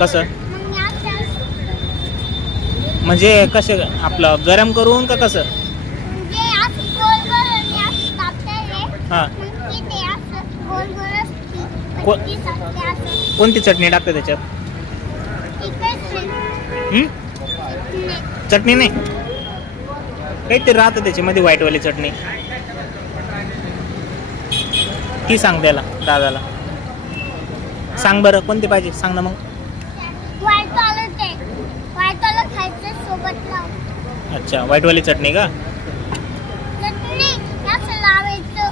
कसं मग या म्हणजे कसं आपलं गरम करून का कसं? म्हणजे असं गोल गोल आणि असं कापता रे. हां. मग ते असं गोल गोल असते. को- पण ती सांगते असं कोणती चटणी टाकते त्याच्यात? तिखट हं? नाही. चटणी नाही, काहीतरी राहतं त्याच्यामध्ये व्हाईटवाली चटणी. ती सांग त्याला, दादाला सांग बरं कोणती पाहिजे सांग ना मग. व्हाईटवालं ते व्हाईटवालं खायचं सोबत लावून. अच्छा, व्हाईटवाली चटणी का? चटणी असं लावायचं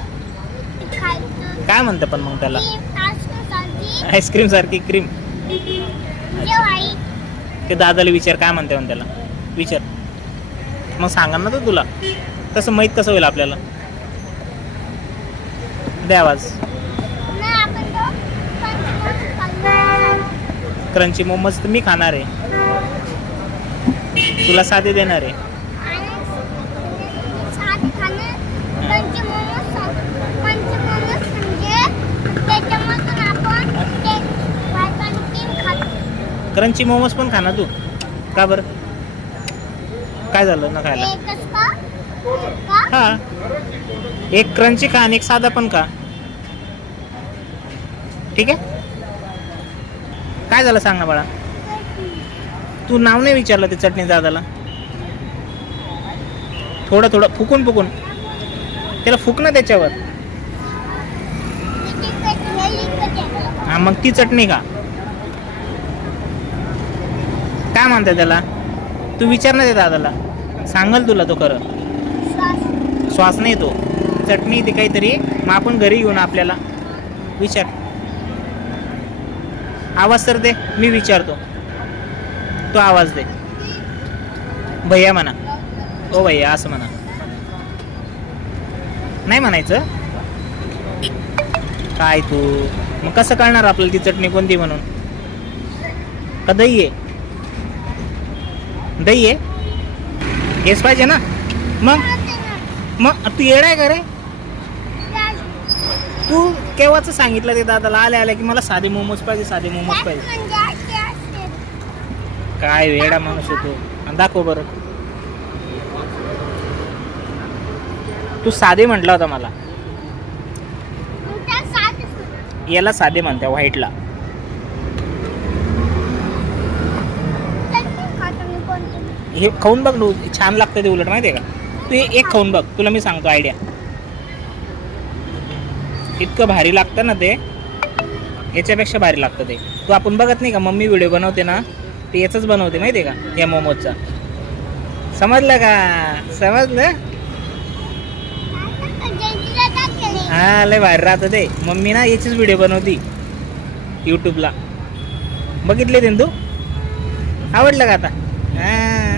ते खायचं. काय म्हणतं पण मग त्याला? ती आईस्क्रीमसारखी आईस्क्रीम सारखी क्रीम. जेव आई. ते दादाला विचार काय म्हणते म्हणून त्याला विचार, मग सांगा ना तो तुला. तसं माहीत कसं होईल आपल्याला? दे आवाज. नाही आपण तो खाल्लं. क्रंची मोमोज तर मी खाणार आहे, तुला साधे देणार आहे. आणि साधे खाणं पंच मोमोज म्हणजे त्याच्यामधून आपण ते व्हाईटवाली क्रीम खातो. क्रंची मोमोज पण खा ना तू. का बरं, काय झालं ना खायला? एकच का? हा, एक क्रंची खा आणि एक साधा पण खा, ठीक आहे? काय झालं सांग ना बाळा, तू नाव नाही विचारलं ते चटणी दादाला? थोडं थोडं फुकून फुकून त्याला फुक ना त्याच्यावर. हा, मग ती चटणी खा. काय म्हणताय त्याला? तू विचार ना ते दादाला, सांगल तुला तो खरं. श्वास नाही तो चटणी ते काहीतरी, मग आपण घरी घेऊन आपल्याला विचार. आवाज तर दे, मी विचारतो. तो आवाज दे. भैया म्हणा, ओ भैया असं म्हणा. नाही म्हणायचं काय तू? मग कसं कळणार आपल्याला ती चटणी कोणती म्हणून? का दही आहे? दही आहे हेच पाहिजे ना. मग तू येडा आहे का रे? तू केव्हाच सांगितलं ते दादाला आल्या आल्या की मला साधे मोमोज पाहिजे, साधे मोमोज पाहिजे. काय वेडा माणूस आहे तू. दाखव बरं. तू साधे म्हटला होता मला. याला साधे म्हणते, व्हाईटला. हे खाऊन बघ, छान लागतं ते उलट, माहिती आहे का? तू एक खाऊन बघ, तुला मी सांगतो आयडिया. इतकं भारी लागतं ना ते, याच्यापेक्षा भारी लागतं ते. तू आपण बघत नाही का मम्मी व्हिडिओ बनवते ना, ते याचंच बनवते माहिती आहे का, या मोमोजचा. समजलं का? समजलं? हा, लय भारी राहतं ते. मम्मी ना याचीच व्हिडिओ बनवती यूट्यूबला. बघितले ते तू? आवडलं का आता? हा.